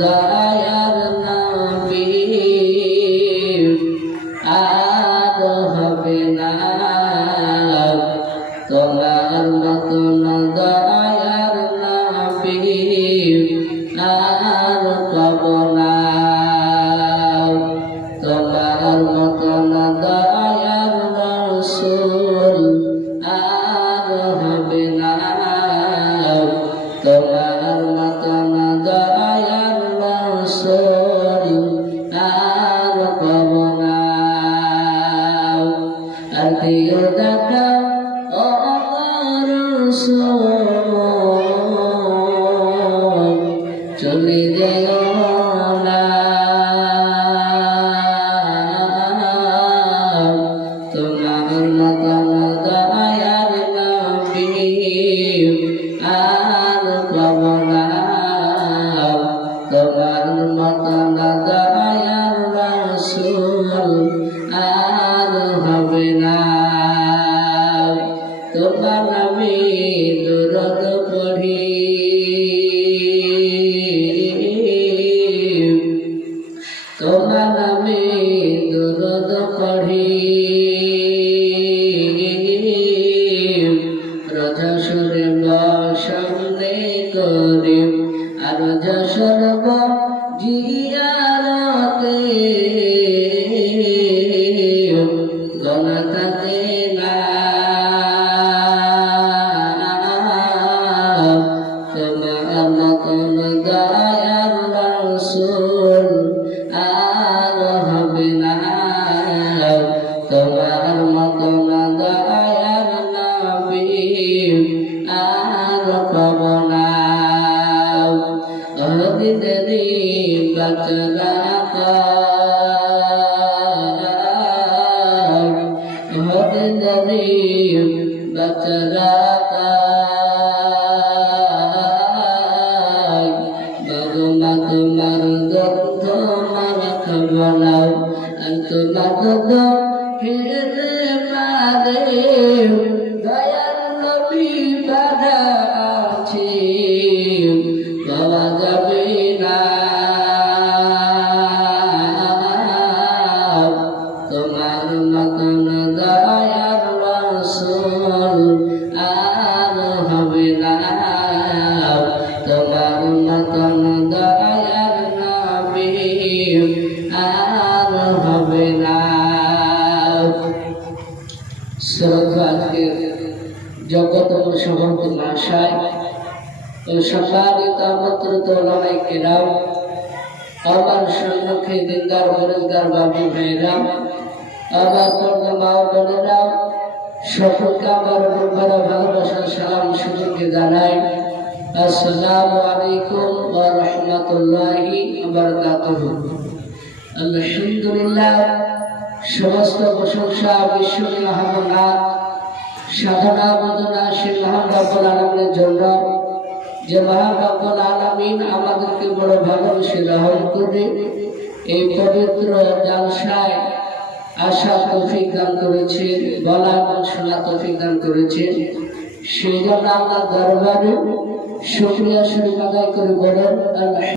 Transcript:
দয়ার নবী আর হবে না তোমার মতন দয়ার নবী আর পাব না তোমার মতন দয়ার রাসূল আর হবে না তোমার মতন দয়ার রাসূল আর পাব না আর দিও দেখা ও আমার রাসূল চলে যেও না তোমার মতন দয়ার নবী আর পাব না তোমার মতন দয়ার রাসূল আর হবে না তোমার নামে দরুদ পড়ি তোমার নামে দরুদ পড়ি রজসরে সামনে করে আর যশোর জিয়ারতে গলা থাকে না তোমার মতন দয়ার রাসূল আর হবে না তোমার মতন দয়ার নবী আর পাব না অদিদেরি বাচরা অদিদেরি বাচরা বাগমা তোমার গন্ধ মার খবলাও তোমার গন্ধ হেরে মারে দয়ার নবী বাধা আছে পাওয়া যাবে না তোমার মতন দয়ার রাসূল আর হবে না তোমার মতন দয়ার নবী আর হবে না আজকের জগতম সভাপতি মহাশয় ও সম্মানিত আমন্ত্রিত ওলামায়ে কেরাম আমার সম্মুখে দিনদার বেরোজগার বাবু ভাইরা আমার পর্দা মা বোনেরা সকলকে আমার বুকভরা ভালোবাসার সালাম সুযোগে জানাই আসসালামু আলাইকুম ওয়া রাহমাতুল্লাহি ওয়া বারাকাতুহু। আলহামদুলিল্লাহ, সমস্ত প্রশংসা বিশ্বকে মহামনাথ সাধনা বন্দনা সে মহান রব্বুল আলামিনের জন্য, যে মহান রব্বুল আলামিন আমাদেরকে বড় ভালোবেসে রহম করে এই পবিত্র জালসায় আসা তৌফিক দান করেছে, বলা এবং শোনা তৌফিক দান করেছে। সেই জন্য আমরা দরবারে শুকরিয়া শরীফ আদায় করে বলেন